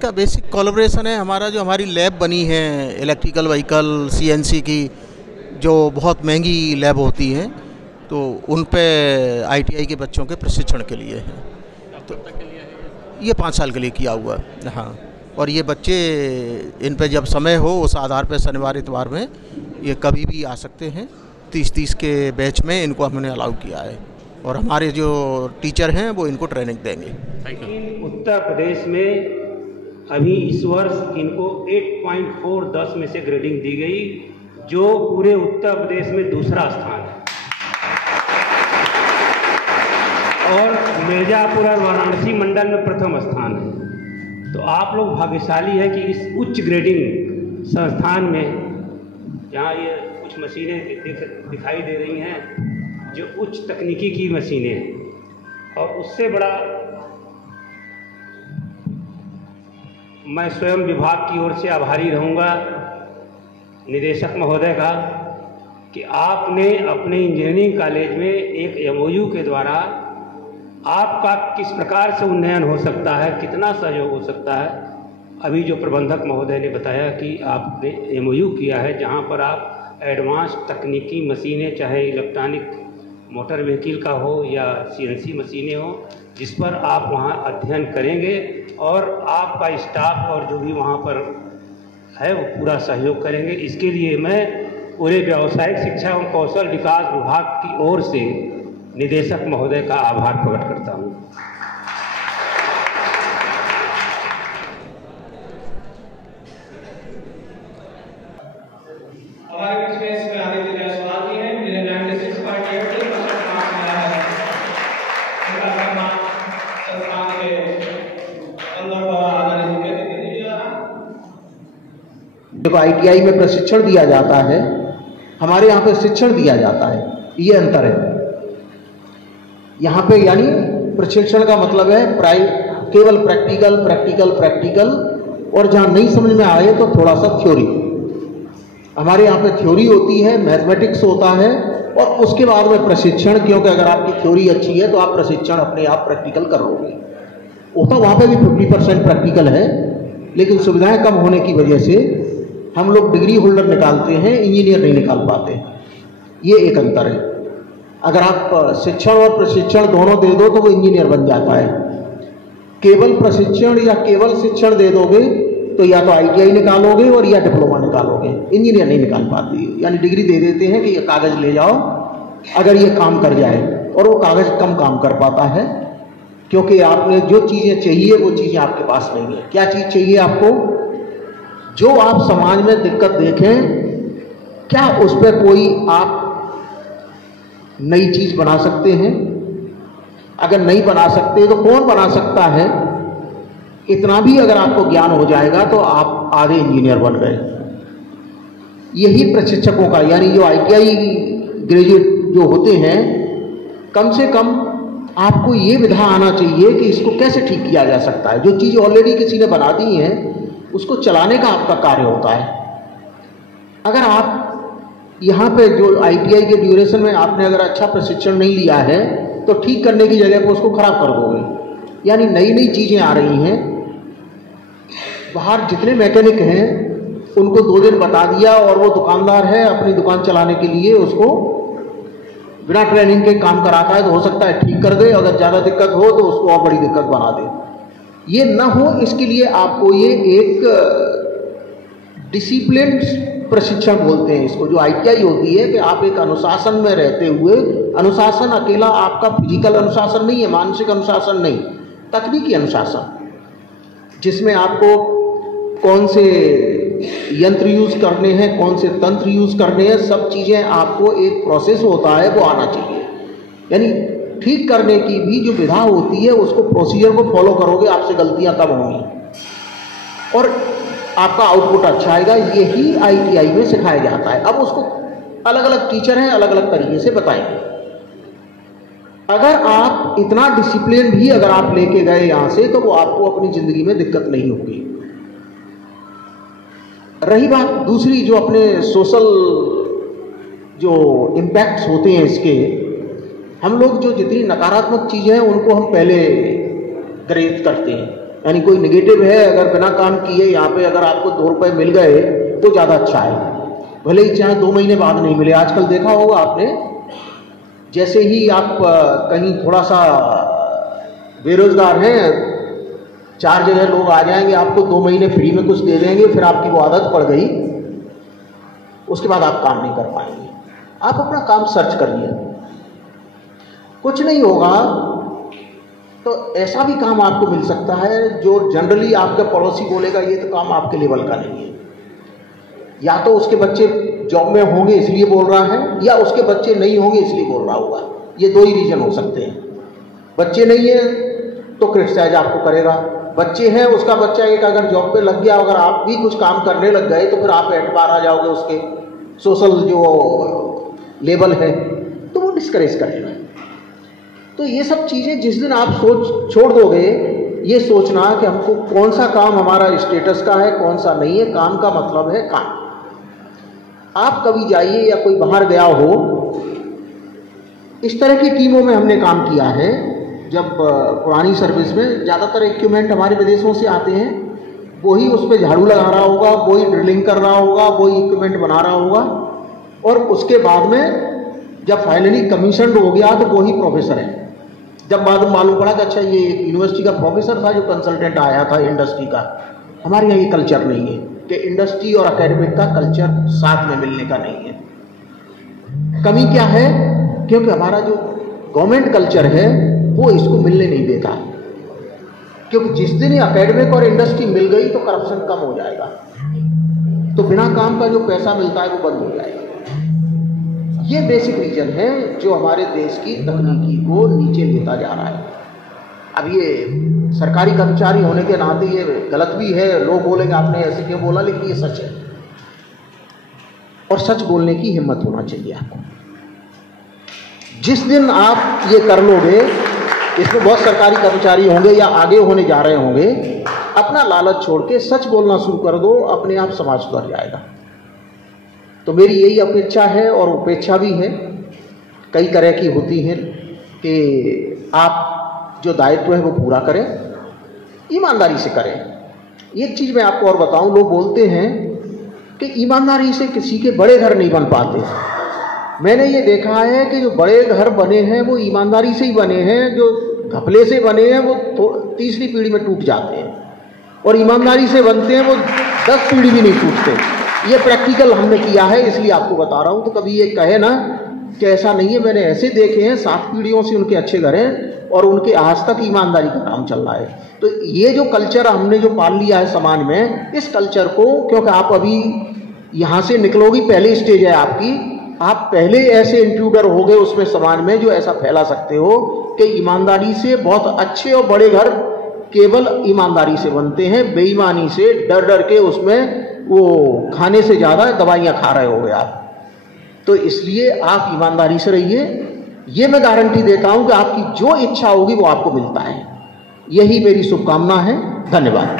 इसका basic collaboration है हमारा, जो हमारी लैब बनी है इलेक्ट्रिकल व्हीकल CNC की, जो बहुत महंगी लैब होती हैं, तो उन पे ITI के बच्चों के प्रशिक्षण के लिए है। तो ये 5 साल के लिए किया हुआ है। हाँ, और ये बच्चे इन पे जब समय हो उस आधार पे शनिवार इतवार में ये कभी भी आ सकते हैं। 30 के बैच में इनको हमने अलाउ किया है और हमारे जो टीचर हैं वो इनको ट्रेनिंग देंगे। उत्तर प्रदेश में अभी इस वर्ष इनको 8.4 में से ग्रेडिंग दी गई, जो पूरे उत्तर प्रदेश में दूसरा स्थान है। और मिर्जापुर और वाराणसी मंडल में प्रथम स्थान है। तो आप लोग भाग्यशाली है कि इस उच्च ग्रेडिंग संस्थान में, जहाँ ये कुछ मशीनें दिखाई दे रही हैं जो उच्च तकनीकी की मशीनें हैं, और उससे बड़ा मैं स्वयं विभाग की ओर से आभारी रहूँगा निदेशक महोदय का कि आपने अपने इंजीनियरिंग कॉलेज में एक MOU के द्वारा आपका किस प्रकार से उन्नयन हो सकता है, कितना सहयोग हो सकता है। अभी जो प्रबंधक महोदय ने बताया कि आपने MOU किया है जहां पर आप एडवांस तकनीकी मशीनें, चाहे इलेक्ट्रॉनिक मोटर व्हीकल का हो या CNC मशीनें हो, जिस पर आप वहां अध्ययन करेंगे और आपका स्टाफ और जो भी वहां पर है वो पूरा सहयोग करेंगे। इसके लिए मैं पूरे व्यावसायिक शिक्षा एवं कौशल विकास विभाग की ओर से निदेशक महोदय का आभार प्रकट करता हूँ। हमारे बीच में इसमें आने के लिए सवाल हैं। मेरे 96 पार्टी है तो सम्मान मिला है। उनका सम्मान संस्थान के अंदर द्वारा आधारित करके दिया है। देखो, ITI में प्रशिक्षण दिया जाता है, हमारे यहाँ पे शिक्षण दिया जाता है, ये अंतर है। यहाँ पे यानी प्रशिक्षण का मतलब है केवल प्रैक्टिकल प्रैक्टिकल प्रैक्टिकल, और जहाँ नहीं समझ में आए तो थोड़ा सा थ्योरी। हमारे यहाँ पे थ्योरी होती है, मैथमेटिक्स होता है, और उसके बाद में प्रशिक्षण, क्योंकि अगर आपकी थ्योरी अच्छी है तो आप प्रशिक्षण अपने आप प्रैक्टिकल करोगे। होता वहाँ पे भी 50% प्रैक्टिकल है, लेकिन सुविधाएं कम होने की वजह से हम लोग डिग्री होल्डर निकालते हैं, इंजीनियर नहीं निकाल पाते। ये एक अंतर है। अगर आप शिक्षण और प्रशिक्षण दोनों दे दो तो वो इंजीनियर बन जाता है। केवल प्रशिक्षण या केवल शिक्षण दे दोगे तो या तो ITI निकालोगे और या डिप्लोमा निकालोगे, इंजीनियर नहीं निकाल पाती। यानी डिग्री दे देते हैं कि ये कागज़ ले जाओ अगर ये काम कर जाए, और वो कागज़ कम काम कर पाता है, क्योंकि आपने जो चीज़ें चाहिए वो चीज़ें आपके पास नहीं है। क्या चीज़ चाहिए आपको? जो आप समाज में दिक्कत देखें, क्या उस पर कोई आप नई चीज़ बना सकते हैं? अगर नहीं बना सकते तो कौन बना सकता है? इतना भी अगर आपको ज्ञान हो जाएगा तो आप आधे इंजीनियर बन गए। यही प्रशिक्षकों का, यानी जो ITI ग्रेजुएट जो होते हैं, कम से कम आपको ये विधा आना चाहिए कि इसको कैसे ठीक किया जा सकता है। जो चीज़ ऑलरेडी किसी ने बना दी है उसको चलाने का आपका कार्य होता है। अगर आप यहाँ पे जो ITI के ड्यूरेशन में आपने अगर अच्छा प्रशिक्षण नहीं लिया है तो ठीक करने की जगह पर उसको खराब कर दोगे। यानी नई नई चीज़ें आ रही हैं। बाहर जितने मैकेनिक हैं उनको 2 दिन बता दिया और वो दुकानदार है, अपनी दुकान चलाने के लिए उसको बिना ट्रेनिंग के काम कराता है, तो हो सकता है ठीक कर दे, अगर ज़्यादा दिक्कत हो तो उसको और बड़ी दिक्कत बना दे। ये ना हो, इसके लिए आपको ये एक डिसिप्लिन्ड प्रशिक्षण बोलते हैं इसको, जो ITI होती है कि आप एक अनुशासन में रहते हुए, अनुशासन अकेला आपका फिजिकल अनुशासन नहीं है, मानसिक अनुशासन नहीं, तकनीकी अनुशासन, जिसमें आपको कौन से यंत्र यूज़ करने हैं, कौन से तंत्र यूज़ करने हैं, सब चीज़ें आपको एक प्रोसेस होता है वो आना चाहिए। यानी ठीक करने की भी जो विधा होती है उसको, प्रोसीजर को फॉलो करोगे, आपसे गलतियाँ कम होंगी और आपका आउटपुट अच्छा आएगा। यही ITI में सिखाया जाता है। अब उसको अलग अलग टीचर हैं, अलग अलग तरीके से बताएंगे। अगर आप इतना डिसिप्लिन भी अगर आप लेके गए यहाँ से, तो वो आपको अपनी ज़िंदगी में दिक्कत नहीं होगी। रही बात दूसरी, जो अपने सोशल जो इम्पैक्ट्स होते हैं इसके, हम लोग जो जितनी नकारात्मक चीज़ें हैं उनको हम पहले ग्रहित करते हैं। यानी कोई नेगेटिव है, अगर बिना काम किए यहाँ पे अगर आपको 2 रुपये मिल गए तो ज़्यादा अच्छा है, भले ही चाहे 2 महीने बाद नहीं मिले। आजकल देखा होगा आपने, जैसे ही आप कहीं थोड़ा सा बेरोजगार हैं, 4 जगह लोग आ जाएंगे, आपको 2 महीने फ्री में कुछ दे देंगे, फिर आपकी वो आदत पड़ गई, उसके बाद आप काम नहीं कर पाएंगे। आप अपना काम सर्च करिए, कुछ नहीं होगा तो ऐसा भी काम आपको मिल सकता है जो जनरली आपका पड़ोसी बोलेगा ये तो काम आपके लेवल का नहीं है। या तो उसके बच्चे जॉब में होंगे इसलिए बोल रहा है, या उसके बच्चे नहीं होंगे इसलिए बोल रहा होगा। ये 2 ही रीजन हो सकते हैं। बच्चे नहीं है तो क्रिटिसाइज आपको करेगा, बच्चे हैं उसका बच्चा एक अगर जॉब पे लग गया, अगर आप भी कुछ काम करने लग गए तो फिर आप एतबार आ जाओगे, उसके सोशल जो लेवल है तो वो डिस्करेज करेगा। तो ये सब चीज़ें जिस दिन आप छोड़ दोगे ये सोचना कि हमको कौन सा काम हमारा स्टेटस का है, कौन सा नहीं है, काम का मतलब है काम। आप कभी जाइए या कोई बाहर गया हो, इस तरह की टीमों में हमने काम किया है। जब पुरानी सर्विस में ज़्यादातर इक्विपमेंट हमारे विदेशों से आते हैं, वही उस पर झाड़ू लगा रहा होगा, वही ड्रिलिंग कर रहा होगा, वही इक्विपमेंट बना रहा होगा, और उसके बाद में जब फाइनली कमीशन हो गया तो वही प्रोफेसर है। जब बाद में मालूम पड़ा कि अच्छा ये एक यूनिवर्सिटी का प्रोफेसर था जो कंसल्टेंट आया था इंडस्ट्री का। हमारे यहाँ ये कल्चर नहीं है कि इंडस्ट्री और एकेडमिक का कल्चर साथ में मिलने का नहीं है। कमी क्या है? क्योंकि हमारा जो गवर्नमेंट कल्चर है वो इसको मिलने नहीं देता, क्योंकि जिस दिन ये एकेडमिक और इंडस्ट्री मिल गई तो करप्शन कम हो जाएगा, तो बिना काम का जो पैसा मिलता है वो बंद हो जाएगा। ये बेसिक रीजन है जो हमारे देश की तकनीकी को नीचे लेता जा रहा है। अब ये सरकारी कर्मचारी होने के नाते ये गलत भी है, लोग बोलेंगे आपने ऐसे क्यों बोला, लेकिन ये सच है और सच बोलने की हिम्मत होना चाहिए आपको। जिस दिन आप ये कर लोगे, इसमें बहुत सरकारी कर्मचारी होंगे या आगे होने जा रहे होंगे, अपना लालच छोड़ के सच बोलना शुरू कर दो, अपने आप समाज सुधर जाएगा। तो मेरी यही अपेक्षा है, और उपेक्षा भी है, कई तरह की होती है कि आप जो दायित्व है वो पूरा करें, ईमानदारी से करें। एक चीज़ मैं आपको और बताऊं, लोग बोलते हैं कि ईमानदारी से किसी के बड़े घर नहीं बन पाते। मैंने ये देखा है कि जो बड़े घर बने हैं वो ईमानदारी से ही बने हैं, जो घपले से बने हैं वो तीसरी पीढ़ी में टूट जाते हैं, और ईमानदारी से बनते हैं वो 10 पीढ़ी भी नहीं टूटते। ये प्रैक्टिकल हमने किया है, इसलिए आपको बता रहा हूँ। तो कभी ये कहे ना कि ऐसा नहीं है, मैंने ऐसे देखे हैं 7 पीढ़ियों से उनके अच्छे घर हैं और उनके आज तक ईमानदारी का काम चल रहा है। तो ये जो कल्चर हमने जो पाल लिया है समाज में, इस कल्चर को, क्योंकि आप अभी यहाँ से निकलोगी, पहली स्टेज है आपकी, आप पहले ऐसे इंट्रूडर हो गए उसमें समाज में जो ऐसा फैला सकते हो कि ईमानदारी से बहुत अच्छे और बड़े घर केवल ईमानदारी से बनते हैं, बेईमानी से डर डर के उसमें वो खाने से ज़्यादा दवाइयाँ खा रहे हो गए आप। तो इसलिए आप ईमानदारी से रहिए, ये मैं गारंटी देता हूँ कि आपकी जो इच्छा होगी वो आपको मिलता है। यही मेरी शुभकामना है। धन्यवाद।